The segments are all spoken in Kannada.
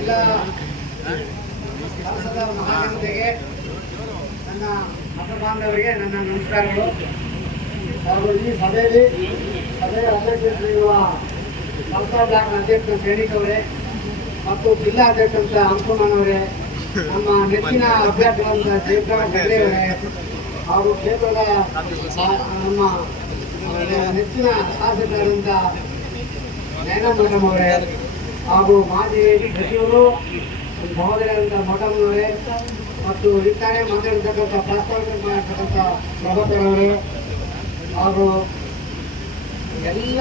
ಎಲ್ಲ ಸಂಸದ ಮಹಾಜನತೆಗೆ ನನ್ನ ಮತ ಬಾಂಧವರಿಗೆ ನನ್ನ ನಮಸ್ಕಾರಗಳು. ಹಾಗೂ ಈ ಸಭೆಯಲ್ಲಿ ಸಭೆಯ ಅಧ್ಯಕ್ಷರಿರುವ ಸಂಸ್ಥಾ ಬ್ಲಾಕ್ನ ಅಧ್ಯಕ್ಷ ಸೈನಿಕ್ ಅವರೇ ಮತ್ತು ಜಿಲ್ಲಾ ಅಧ್ಯಕ್ಷ ಅಂಕುಮನ್ ಅವರೇ, ನಮ್ಮ ನೆಚ್ಚಿನ ಜಯಪ್ರಕಾಶ್ ಹೆಗಡೆ ಅವರೇ ಹಾಗೂ ಕ್ಷೇತ್ರದ ನಮ್ಮ ನೆಚ್ಚಿನ ಶಾಸಕರಾದಂಥ ನಯನ ಮೇಡಮ್ ಅವರೇ ಹಾಗೂ ಮಾಜಿ ಸಚಿವರು ಮಹೋದಯರಾದಂಥ ಮಠಮನವರೇ ಮತ್ತು ಇರ್ತಾರೆ ಮಾತಾಡಿರ್ತಕ್ಕಂಥ ಪ್ರಾಸ್ತಾವಿಕ ಮಾಡಿರ್ತಕ್ಕಂಥ ಪ್ರಭಾಕರವರೇ ಹಾಗೂ ಎಲ್ಲ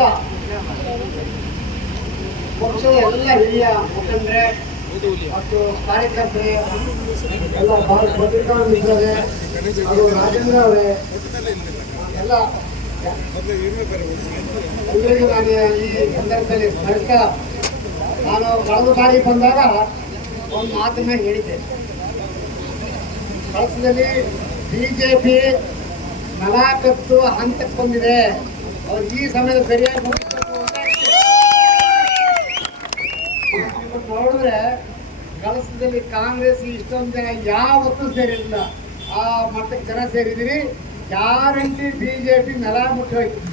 ಪಕ್ಷದ ಎಲ್ಲ ಹಿರಿಯ ಮುಖಂಡರೇ ಮತ್ತು ಕಾರ್ಯಕರ್ತರೇ, ಎಲ್ಲ ಭಾರತ ಪತ್ರಿಕಾ ಮಿತ್ರರೇ ಹಾಗೂ ರಾಜೇಂದ್ರ ಅವರೇ, ಎಲ್ಲ ಎಲ್ಲರಿಗೂ ನಾನು ಈ ಸಂದರ್ಭದಲ್ಲಿ ಸ್ಮರಿಸ್ತ ನಾನು ಕಳೆದ ಬಾರಿ ಬಂದಾಗ ಒಂದು ಮಾತನ್ನ ಹೇಳಿದ್ದೆ. ಕಳಸದಲ್ಲಿ ಬಿಜೆಪಿ ನಲಾಕತ್ತು ಹಂತಕ್ಕೆ ಬಂದಿದೆ. ಅವ್ರು ಈ ಸಮಯದ ಸರಿಯಾಗಿ ನೋಡಿದ್ರೆ ಕಳಸದಲ್ಲಿ ಕಾಂಗ್ರೆಸ್ ಇಷ್ಟೊಂದು ಜನ ಯಾವತ್ತೂ ಸೇರಿರಲಿಲ್ಲ. ಆ ಮಟ್ಟಕ್ಕೆ ಜನ ಸೇರಿದಿರಿ ಗ್ಯಾರಂಟಿ ಬಿಜೆಪಿ ನೆಲ ಮುಟ್ಟೋಯ್ತು ನೆಲ ಕಟ್ಟಿ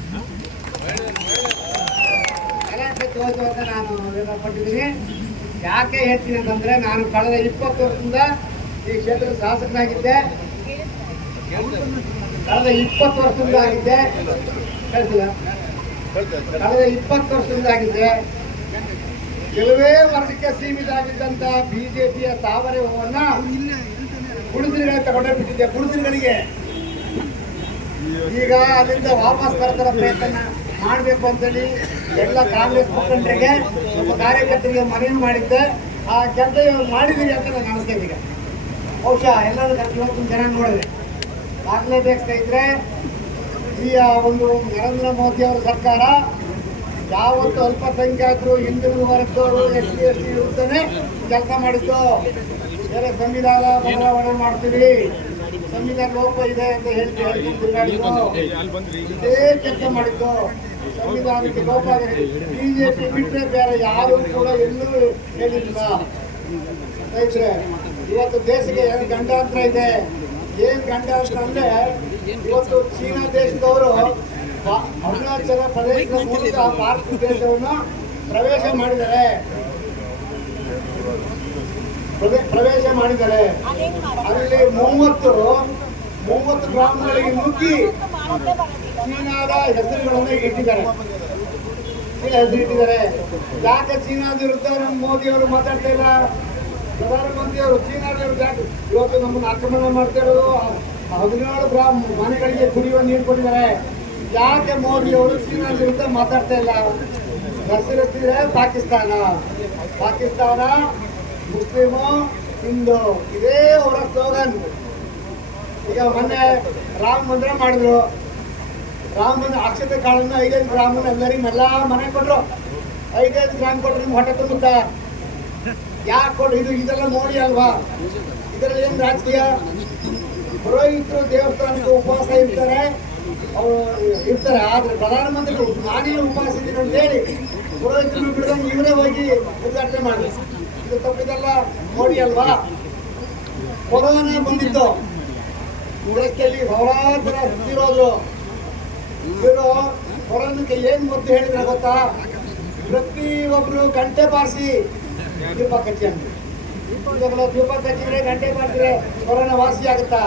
ಅಂತ ನಾನು ಪಟ್ಟಿದ್ದೀನಿ ಯಾಕೆ ಹೇಳ್ತೀನಿ ಅಂತಂದ್ರೆ ನಾನು ಕಳೆದ ಇಪ್ಪತ್ತು ವರ್ಷದಿಂದ ಈ ಕ್ಷೇತ್ರದ ಶಾಸಕನಾಗಿದ್ದೆ. ಕಳೆದ ಇಪ್ಪತ್ತು ವರ್ಷದಿಂದ ಆಗಿದ್ದೆ. ಕಳೆದ ಇಪ್ಪತ್ತು ವರ್ಷದಿಂದ ಆಗಿದ್ದೆ. ಕೆಲವೇ ವರ್ಗಕ್ಕೆ ಸೀಮಿತ ಆಗಿದ್ದಂತ ಬಿಜೆಪಿಯ ತಾವರೆ ಹೂವನ್ನ ಗುಡಿಸಲುಗಳಿಗೆ ತಗೊಂಡೇ ಬಿಟ್ಟಿದ್ದೆ ಗುಡಿಸಲುಗಳಿಗೆ ಈಗ ಅದರಿಂದ ವಾಪಸ್ ಬರ್ತಾರ ಪ್ರಯತ್ನ ಮಾಡಬೇಕು ಅಂತೇಳಿ ಎಲ್ಲ ಕಾಂಗ್ರೆಸ್ ಮುಖಂಡರಿಗೆ ನಮ್ಮ ಕಾರ್ಯಕರ್ತರಿಗೆ ಮನವಿ ಮಾಡಿದ್ದೆ. ಆ ಕೆಲಸ ಇವಾಗ ಮಾಡಿದ್ದೀರಿ ಅಂತ ನಾನು ಅನಿಸ್ತೇನೆ ಈಗ ಬಹುಶಃ ಎಲ್ಲರೂ ಇವತ್ತು ಜನ ನೋಡಿದ್ರೆ. ಆಗಲೇಬೇಕು ಸ್ನೇಹಿತರೆ ಈ ಒಂದು ನರೇಂದ್ರ ಮೋದಿ ಅವರ ಸರ್ಕಾರ ಯಾವತ್ತು ಅಲ್ಪಸಂಖ್ಯಾತರು ಹಿಂದುಳಿದ ವರ್ಗದವರು ಎಸ್ ಸಿ ಎಸ್ ಟಿ ಇರುತ್ತೇನೆ ಕೆಲಸ ಮಾಡಿದ್ದು. ಬೇರೆ ಸಂವಿಧಾನ ಬದಲಾವಣೆ ಮಾಡ್ತೀವಿ. ಸಂವಿಧಾನ ಲೋಪ ಇದೆ ಅಂತ ಹೇಳ್ತೀವಿ ಇದೇ ಕೆಲಸ ಮಾಡಿದ್ದು. ಸಂವಿಧಾನಕ್ಕೆ ಲೋಪಾದರೆ ಬಿಜೆಪಿ ಬಿಟ್ಟರೆ ಬೇರೆ ಯಾರು ಕೂಡ ಎಲ್ಲೂ ಹೇಳಿಲ್ಲ. ಸ್ನೇಹಿತರೆ, ಇವತ್ತು ದೇಶಕ್ಕೆ ಏನು ಗಂಡಾಂತರ ಇದೆ? ಏನ್ ಗಂಡಾಂತರ ಅಂದ್ರೆ ಇವತ್ತು ಚೀನಾ ದೇಶದವರು ಅರುಣಾಚಲ ಪ್ರದೇಶದ ಮೂಲಕ ಭಾರತ ದೇಶವನ್ನು ಪ್ರವೇಶ ಮಾಡಿದ್ದಾರೆ. ಪ್ರವೆ- ಪ್ರವೇಶ ಮಾಡಿದ್ದಾರೆ. ಅಲ್ಲಿ ಮೂವತ್ತು ಮೂವತ್ತು ಗ್ರಾಮಗಳಿಗೆ ನುಗ್ಗಿ ಚೀನಾದ ಹೆಸರುಗಳನ್ನು ಇಟ್ಟಿದ್ದಾರೆ. ಹೆಸರು ಇಟ್ಟಿದ್ದಾರೆ. ಯಾಕೆ ಚೀನಾ ವಿರುದ್ಧ ನಮ್ಮ ಮೋದಿ ಅವರು ಮಾತಾಡ್ತಾ ಇಲ್ಲ? ಪ್ರಧಾನಮಂತ್ರಿ ಅವರು ಚೀನಾದ ವಿರುದ್ಧ ಇವತ್ತು ನಮ್ಮನ್ನು ಆಕ್ರಮಣ ಮಾಡ್ತಾ ಇರೋದು? ಹದಿನೇಳು ಗ್ರಾಮ್ ಮನೆಗಳಿಗೆ ಕುಡಿಯುವ ನೀರು ಕೊಟ್ಟಿದ್ದಾರೆ. ಯಾಕೆ ಮೋದಿ ಅವರು ಚೀನಾ ವಿರುದ್ಧ ಮಾತಾಡ್ತಾ ಇಲ್ಲ? ಹೆಸರಿಟ್ಟಿದ್ರೆ ಪಾಕಿಸ್ತಾನ. ಪಾಕಿಸ್ತಾನ ಮುಸ್ಲಿಮು ಹಿಂದೂ. ಇದೇ ಅವರ ಸ್ಲೋಗನ್ ಈಗ ಮೊನ್ನೆ ರಾಮ ಮಂದಿರ ಮಾಡಿದ್ರು. ರಾಮನ ಅಕ್ಷತೆ ಕಾಳನ್ನ ಐದೈದು ಗ್ರಾಮನ ಎಲ್ಲರಿಗೂ ಎಲ್ಲ ಮನೆ ಕೊಟ್ರು. ಐದೈದು ಗ್ರಾಮ್ ಕೊಟ್ರು ನಿಮ್ಗೆ ಹೊಟ್ಟೆ ತುಂಬುತ್ತ? ಯಾಕೆ ಕೊಡ್ರಿ? ಇದು ಇದೆಲ್ಲ ನೋಡಿ ಅಲ್ವಾ? ಇದರಲ್ಲಿ ಏನು ರಾಜಕೀಯ? ಪುರೋಹಿತರು ದೇವಸ್ಥಾನಕ್ಕೆ ಉಪವಾಸ ಇರ್ತಾರೆ. ಅವರು ಇರ್ತಾರೆ, ಆದ್ರೆ ಪ್ರಧಾನಮಂತ್ರಿ ನಾನೇ ಉಪವಾಸ ಇದ್ದೀನಿ ಅಂತ ಹೇಳಿ ಪುರೋಹಿತರು ಬಿಡದಂಗೆ ಇವರೇ ಹೋಗಿ ಉದ್ಘಾಟನೆ ಮಾಡಿ ಇದು ತಪ್ಪಿದೆಲ್ಲ ನೋಡಿ ಅಲ್ವಾ? ಕೊರೋನಾ ಬಂದಿತ್ತು. ದೇಶದಲ್ಲಿ ಹೋರಾಟ ಜನ ಸತ್ತಿರೋದ್ರು ಇವರು ಕೊರೋನಾಕ್ಕೆ ಏನ್ ಮದ್ದು ಹೇಳಿದ್ರೆ ಗೊತ್ತಾ? ಪ್ರತಿ ಒಬ್ರು ಗಂಟೆ ಬಾರಿಸಿ ದೀಪ ಕಚ್ಚಿ ಅಂದ್ರೆ ದೀಪ ಕಚ್ಚಿದ್ರೆ ಗಂಟೆ ಬಾರಿಸಿದ್ರೆ ಕೊರೋನಾ ವಾಸಿ ಆಗುತ್ತಾ?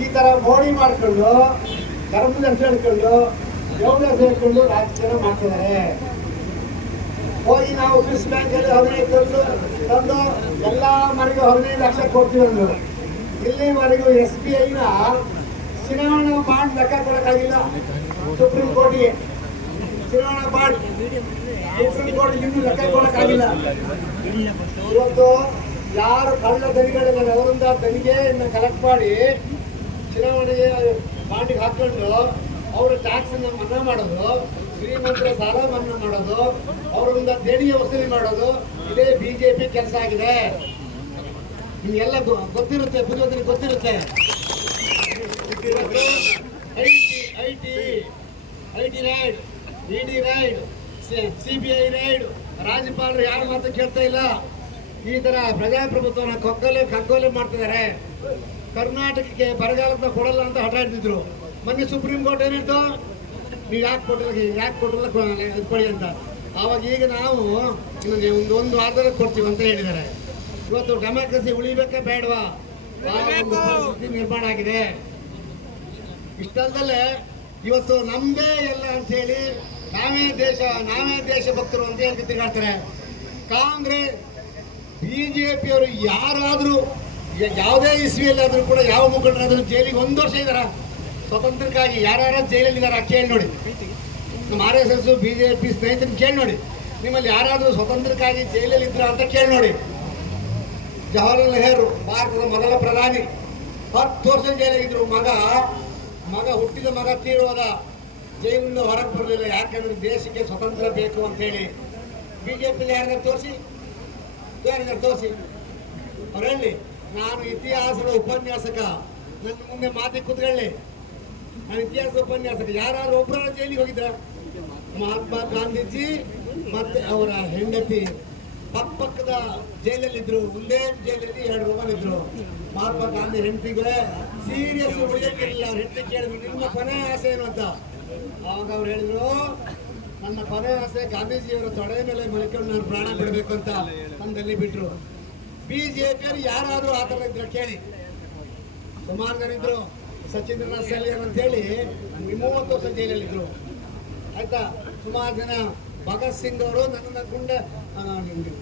ಈ ತರ ಮೋಡಿ ಮಾಡ್ಕೊಂಡು, ಧರ್ಮದ ಹೆಸರು ಹೇಳ್ಕೊಂಡು ಹೆಸರು ಹೇಳ್ಕೊಂಡು ರಾಜಕೀಯ ಮಾಡ್ತಿದ್ದಾರೆ. ಹೋಗಿ ನಾವು ಸ್ವಿಸ್ ಬ್ಯಾಂಕಲ್ಲಿ ಹದಿನೈದು ತಂದು ತಂದು ಎಲ್ಲ ಮನೆಗೆ ಹದಿನೈದು ಲಕ್ಷ ಕೊಡ್ತೀವಿ ಅಂದ್ರು. ಇಲ್ಲಿವರೆಗೂ ಎಸ್ ಬಿ ಐನ ಚುನಾವಣಾ ಬಾಂಡ್ ಲೆಕ್ಕ ಕೊಡೋಕ್ಕಾಗಿಲ್ಲ ಸುಪ್ರೀಂ ಕೋರ್ಟ್ಗೆ. ಚುನಾವಣಾ ಬಾಂಡ್ ಸುಪ್ರೀಂ ಕೋರ್ಟ್ ಇನ್ನೂ ಲೆಕ್ಕ ಕೊಡೋಕ್ಕಾಗಿಲ್ಲ ಇವತ್ತು ಯಾರು ಕಳ್ಳ ದನಿಗಳಿದ್ದಾರೆ ಅವರಿಂದ ತೆರಿಗೆಯನ್ನು ಕಲೆಕ್ಟ್ ಮಾಡಿ ಚುನಾವಣೆಗೆ ಬಾಂಡಿಗೆ ಹಾಕೊಂಡು ಅವರ ಟ್ಯಾಕ್ಸ್ ಅನ್ನ ಮನ್ನಾ ಮಾಡೋದು, ಶ್ರೀಮಂತರ ಸಾಲ ಮನ್ನಾ ಮಾಡೋದು ಅವರಿಂದ ದೇಣಿಗೆ ವಸೂಲಿ ಮಾಡೋದು, ಇದೇ ಬಿಜೆಪಿ ಕೆಲಸ ಆಗಿದೆ. ನಿಮ್ಗೆಲ್ಲ ಗೊತ್ತಿರುತ್ತೆ ಬುದ್ಧಿವಂತರಿಗೆ ಗೊತ್ತಿರುತ್ತೆ. I T I T raid raid C B I raid ರಾಜ್ಯಪಾಲರು ಯಾರ ಮಾತು ಕೇಳ್ತಾ ಇಲ್ಲ ಈ ತರ ಪ್ರಜಾಪ್ರಭುತ್ವನ ಕೊಕ್ಕಲೆ ಕಗ್ಗೊಲೆ ಮಾಡ್ತಿದ್ದಾರೆ ಕರ್ನಾಟಕಕ್ಕೆ ಬರಗಾಲದ ಕೊಡಲ್ಲ ಅಂತ ಹಠ ಹಿಡ್ತಿದ್ರು ಮೊನ್ನೆ ಸುಪ್ರೀಂ ಕೋರ್ಟ್ ಏನಿತ್ತು ನೀವು ಯಾಕೆ ಕೊಟ್ಟಿಲ್ಲ ಯಾಕೆ ಕೊಟ್ಟಿಲ್ಲ ಕೊಡಿ ಅಂತ ಆವಾಗ ಈಗ ನಾವು ಒಂದು ಒಂದು ವಾರದಲ್ಲಿ ಕೊಡ್ತೀವಿ ಅಂತ ಹೇಳಿದ್ದಾರೆ ಇವತ್ತು ಡೆಮಾಕ್ರಸಿ ಉಳಿಬೇಕಾ ಬೇಡವಾ ನಿರ್ಮಾಣ ಆಗಿದೆ ಇಷ್ಟಲ್ಲದೆ ಇವತ್ತು ನಮ್ದೇ ಎಲ್ಲ ಅಂತ ಹೇಳಿ ನಾವೇ ದೇಶ ನಾವೇ ದೇಶ ಭಕ್ತರು ಅಂತ ಹೇಳಿ ತಿರುಗಾಡ್ತಾರೆ? ಕಾಂಗ್ರೆಸ್ ಬಿಜೆಪಿಯವರು ಯಾರಾದರೂ ಯಾವುದೇ ಇಸ್ವಿಯಲ್ಲಾದರೂ ಕೂಡ ಯಾವ ಮುಖಂಡರಾದ್ರೂ ಜೈಲಿಗೆ ಒಂದು ವರ್ಷ ಇದಾರ ಸ್ವತಂತ್ರಕ್ಕಾಗಿ ಜೈಲಲ್ಲಿ ಇದಾರ ಕೇಳಿ ನೋಡಿ. ನಮ್ಮ ಆರ್ ಎಸ್ ಎಸ್ ಬಿಜೆಪಿ ಸ್ನೇಹಿತರನ್ನ ಕೇಳಿ ನೋಡಿ. ನಿಮ್ಮಲ್ಲಿ ಯಾರಾದರೂ ಸ್ವತಂತ್ರಕ್ಕಾಗಿ ಜೈಲಲ್ಲಿ ಇದ್ರ ಅಂತ ಕೇಳಿ ನೋಡಿ. ಜವಾಹರ್ಲಾಲ್ ನೆಹರು, ಭಾರತದ ಮೊದಲ ಪ್ರಧಾನಿ. ಹತ್ತು ವರ್ಷ ಜೈಲಾಗಿದ್ರು ಮಗ ಮಗ ಹುಟ್ಟಿದ ಮಗ ತೀರುವಾಗ ಜೈಲಿಂದ ಹೊರಗೆ ಬರಲಿಲ್ಲ. ಯಾಕಂದ್ರೆ ದೇಶಕ್ಕೆ ಸ್ವತಂತ್ರ ಬೇಕು ಅಂತ ಹೇಳಿ ಬಿಜೆಪಿ ಯಾರಿಗಾರು ತೋರಿಸಿ? ಯಾರಿಗಾರು ತೋರಿಸಿ. ಅವ್ರು ಹೇಳಿ ನಾನು ಇತಿಹಾಸದ ಉಪನ್ಯಾಸಕ. ನನ್ನ ಮುಂದೆ ಮಾತಿ ಕೂತ್ಕೊಳ್ಳಿ. ನಾನು ಇತಿಹಾಸದ ಉಪನ್ಯಾಸಕ. ಯಾರಾದ್ರೂ ಒಬ್ಬರ ಜೈಲಿಗೆ ಹೋಗಿದ್ರ? ಮಹಾತ್ಮ ಗಾಂಧೀಜಿ ಮತ್ತೆ ಅವರ ಹೆಂಡತಿ ಪಕ್ಕ ಜೈಲಲ್ಲಿ ಇದ್ರು ಒಂದೇ ಜೈಲಲ್ಲಿ ಎರಡು ರೂಮಲ್ಲಿ ಇದ್ರು. ಮಹಾತ್ಮ ಗಾಂಧಿ ಹೆಂಡತಿಗೆ ಸೀರಿಯಸ್ ಉಳಿಯಕ್ಕಿರಲಿಲ್ಲ ಅವ್ರ ಹೆಂಡತಿ ಕೇಳಿದ್ರು, ನಿಮ್ಮ ಕೊನೆ ಆಸೆ ಏನು ಅಂತ? ಅವಾಗ ಅವ್ರು ಹೇಳಿದ್ರು, ನನ್ನ ಕೊನೆ ಆಸೆ ಗಾಂಧೀಜಿಯವರ ತೊಡೆ ಮೇಲೆ ಮಲ್ಕೊಂಡು ನಾನು ಪ್ರಾಣ ಬಿಡಬೇಕು ಅಂತ ನಮ್ಮಲ್ಲಿ ಬಿಟ್ರು. ಬಿಜೆಪಿಯವರು ಯಾರಾದರೂ ಆ ಥರ ಇದ್ರೆ ಕೇಳಿ. ಸುಮಾರು ಜನ ಇದ್ರು ಸಚಿಂದ್ರನಾಥ್ ಸೆಲಿಯರ್ ಅಂತ ಹೇಳಿ ಮೂವತ್ತು ವರ್ಷ ಜೈಲಲ್ಲಿದ್ರು. ಆಯ್ತಾ? ಸುಮಾರು ಜನ ಭಗತ್ ಸಿಂಗ್ ಅವರು ನನ್ನ ಗುಂಡ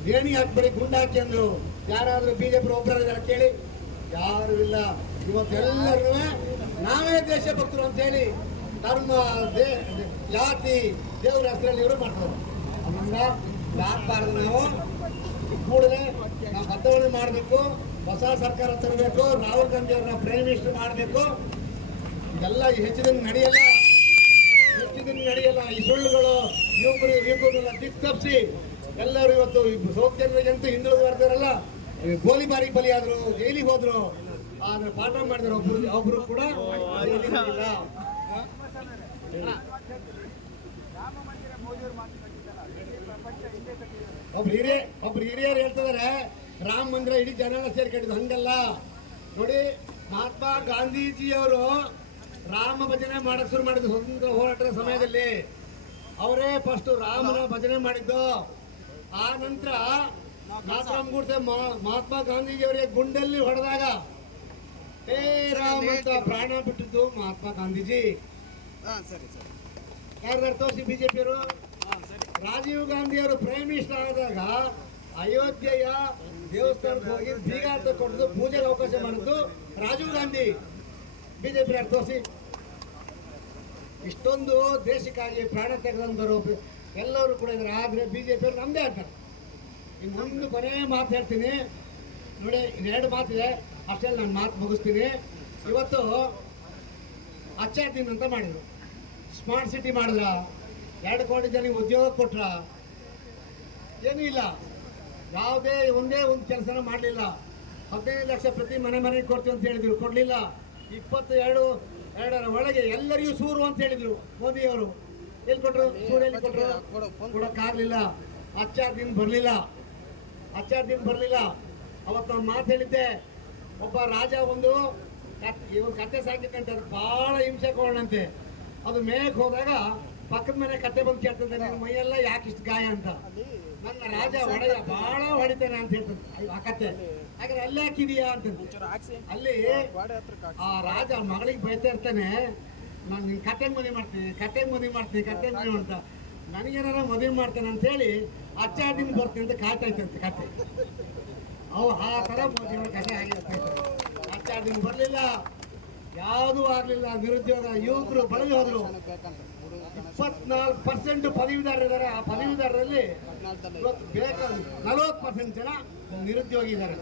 ನೇಣಿ ಹಾಕ್ಬೇಡಿ, ಗುಂಡ ಹಾಕಿ ಅಂದ್ರು. ಯಾರಾದ್ರೂ ಬಿಜೆಪಿ ಒಬ್ಬರ ಕೇಳಿ. ಯಾರು ಇಲ್ಲ. ಇವತ್ತೆಲ್ಲರೂ ನಾವೇ ದೇಶ ಭಕ್ತರು ಅಂತ ಹೇಳಿ ಧರ್ಮ ಜಾತಿ, ದೇವರ ಹೆಸರಲ್ಲಿ ಇವರು ಮಾಡ್ತಾರೆ. ಅದರಿಂದ ಯಾಕಬಾರ್ದು ನಾವು? ಕೂಡಲೇ ನಾವು ಬದಲಾವಣೆ ಮಾಡಬೇಕು, ಹೊಸ ಸರ್ಕಾರ ತರಬೇಕು, ರಾಹುಲ್ ಗಾಂಧಿ ಅವ್ರನ್ನ ಪ್ರೈಮ್ ಮಿನಿಸ್ಟರ್ ಮಾಡಬೇಕು. ಇದೆಲ್ಲ ಹೆಚ್ಚು ದಿನ ನಡೆಯಲ್ಲ. ಹೆಚ್ಚು ದಿನ ನಡೆಯಲ್ಲ. ಈ ಸುಳ್ಳುಗಳು ಯುವಕರು ಯುವಕರನ್ನ ದಿಕ್ತಪ್ಸಿ ಎಲ್ಲರೂ ಇವತ್ತು ಸೌಖ್ಯಂತೂ ಹಿಂದುಳಿದು ಬರ್ತಾರಲ್ಲ ಗೋಲಿಬಾರಿಗೆ ಬಲಿಯಾದ್ರು ಜೈಲಿಗೆ ಹೋದ್ರು. ಆದ್ರೆ ಪಾಠ ಮಾಡಿದ್ರು ಒಬ್ರು ಒಬ್ರು ಕೂಡ. ಒಬ್ರು ಹಿರಿಯ, ಒಬ್ರು ಹಿರಿಯರು ಹೇಳ್ತಿದಾರೆ ರಾಮ ಮಂದಿರ ಇಡೀ ಜನ ಸೇರ್ಕೊಂಡಿದ್ದು ಹಂಗಲ್ಲ. ನೋಡಿ, ಮಹಾತ್ಮ ಗಾಂಧೀಜಿಯವರು ರಾಮ ಭಜನೆ ಮಾಡಕ್ ಶುರು ಮಾಡಿದ್ರು ಸ್ವತಂತ್ರ ಹೋರಾಟದ ಸಮಯದಲ್ಲಿ. ಅವರೇ ಫಸ್ಟ್ ರಾಮನ ಭಜನೆ ಮಾಡಿದ್ದು. ಆ ನಂತರ ನಾಥರಾಮ್ ಗೂಡ್ಸೆ ಮಹಾತ್ಮ ಗಾಂಧೀಜಿಯವರಿಗೆ ಗುಂಡಲ್ಲಿ ಹೊಡೆದಾಗ ಹೇ ರಾಮ್ ಅಂತ ಪ್ರಾಣ ಬಿಟ್ಟಿದ್ದು ಮಹಾತ್ಮ ಗಾಂಧೀಜಿ. ಯಾರ್ದಾರು ತೋರಿಸಿ ಬಿಜೆಪಿಯವರು. ರಾಜೀವ್ ಗಾಂಧಿ ಅವರು ಪ್ರೈಮ್ ಮಿನಿಸ್ಟರ್ ಆದಾಗ ಅಯೋಧ್ಯೆಯ ದೇವಸ್ಥಾನಕ್ಕೆ ಹೋಗಿ ಬೀಗ ಅಂತ ಪೂಜೆಗೆ ಅವಕಾಶ ಮಾಡಿದ್ದು ರಾಜೀವ್ ಗಾಂಧಿ. ಬಿಜೆಪಿ ತೋರಿಸಿ ಇಷ್ಟೊಂದು ದೇಶಕ್ಕಾಗಿ ಪ್ರಾಣ ತೆಗೆದಂತರು ಎಲ್ಲರೂ ಕೂಡ ಇದ್ದಾರೆ. ಬಿ ಬಿಜೆಪಿ ಅವರು ನಮ್ದೇ ಇನ್ನು ನಮ್ಮದು ಕೊನೆಯ ಮಾತು ಹೇಳ್ತೀನಿ. ನೋಡಿ ಇನ್ನೆರಡು ಮಾತಿದೆ ಅಷ್ಟೇ ನಾನು ಮಾತು ಮುಗಿಸ್ತೀನಿ. ಇವತ್ತು ಅಚ್ಚಾದಿನ್ ಅಂತ ಮಾಡಿದ್ರು. ಸ್ಮಾರ್ಟ್ ಸಿಟಿ ಮಾಡಿದ್ರ. ಎರಡು ಕೋಟಿ ಜನಕ್ಕೆ ಉದ್ಯೋಗ ಕೊಟ್ರ. ಏನೂ ಇಲ್ಲ. ಯಾವುದೇ, ಒಂದೇ ಒಂದು ಕೆಲಸನ ಮಾಡಲಿಲ್ಲ. ಹದಿನೈದು ಲಕ್ಷ ಪ್ರತಿ ಮನೆ ಮನೆಗೆ ಕೊಡ್ತೀವಿ ಅಂತ ಹೇಳಿದರು. ಕೊಡಲಿಲ್ಲ. ಇಪ್ಪತ್ತು ಎರಡು ಎರಡರ ಒಳಗೆ ಎಲ್ಲರಿಗೂ ಸೂರು ಅಂತ ಹೇಳಿದರು ಮೋದಿಯವರು. ಎಲ್ಲಿ ಕೊಟ್ಟರು ಸೂರು ಎಲ್ಲಿ ಕೊಟ್ಟರು ಕೊಡೋಕ್ಕಾಗಲಿಲ್ಲ ಅಚ್ಚಾರ ದಿನ ಬರಲಿಲ್ಲ ಅಚ್ಚಾರ ದಿನ ಬರಲಿಲ್ಲ. ಅವತ್ತು ನಾನು ಮಾತು ಹೇಳಿದ್ದೆ. ಒಬ್ಬ ರಾಜ ಒಂದು ಇವ್ರು ಕತ್ತೆ ಸಾಕಿದ್ದಂತೆ ಅದು ಭಾಳ ಹಿಂಸೆ ಕೊಡೋಣಂತೆ. ಅದು ಮೇಯಕ್ಕೆ ಹೋದಾಗ ಪಕ್ಕದ ಮನೆ ಕತ್ತೆ ಬಂದು ಕೇಳ್ತದೆ ನನ್ನ ಮೈಯೆಲ್ಲ ಯಾಕೆ ಇಷ್ಟು ಗಾಯ ಅಂತ. ನನ್ನ ರಾಜ ಹೊಡೆಯ ಭಾಳ ಹೊಡಿತಾನೆ ಅಂತ ಹೇಳ್ತದೆ. ಆ ಕತ್ತೆ ಹಾಗಾದ್ರೆ ಅಲ್ಲೇ ಹಾಕಿದೀಯಾ ಅಂತ ಅಲ್ಲಿ ಆ ರಾಜ ಮಗಳಿಗೆ ಬೈತಾ ಇರ್ತಾನೆ ನಾನು ನಿನ್ನ ಕತೆಗೆ ಮದುವೆ ಮಾಡ್ತೀನಿ ಕತೆ ಮದುವೆ ಮಾಡ್ತೀನಿ ಕತೆ ಮದುವೆ ಅಂತ ನನಗೇನಾರ ಮದುವೆ ಮಾಡ್ತೇನೆ ಅಂತ ಹೇಳಿ ಅಚ್ಚಾರ ದಿನ ಬರ್ತೀನಿ ಅಂತ ಕಾಯ್ತಾ ಇತ್ತಂತೆ ಕತೆ ಅವು ಆ ಥರ ಮದುವೆ ಕತೆ ಆಗಿರುತ್ತೆ ಅಚ್ಚ ದಿನ ಬರಲಿಲ್ಲ, ಯಾವುದೂ ಆಗಲಿಲ್ಲ, ನಿರುದ್ಯೋಗ, ಯುವಕರು ಬಳಲಿ ಹೋದರು. ಇಪ್ಪತ್ನಾಲ್ಕು ಪರ್ಸೆಂಟ್ ಪದವೀಧರಿದ್ದಾರೆ ಆ ಪದವೀಧರರಲ್ಲಿ ಬೇಕಾದ ನಲವತ್ತು ಪರ್ಸೆಂಟ್ ಜನ ನಿರುದ್ಯೋಗಿ ಇದ್ದಾರೆ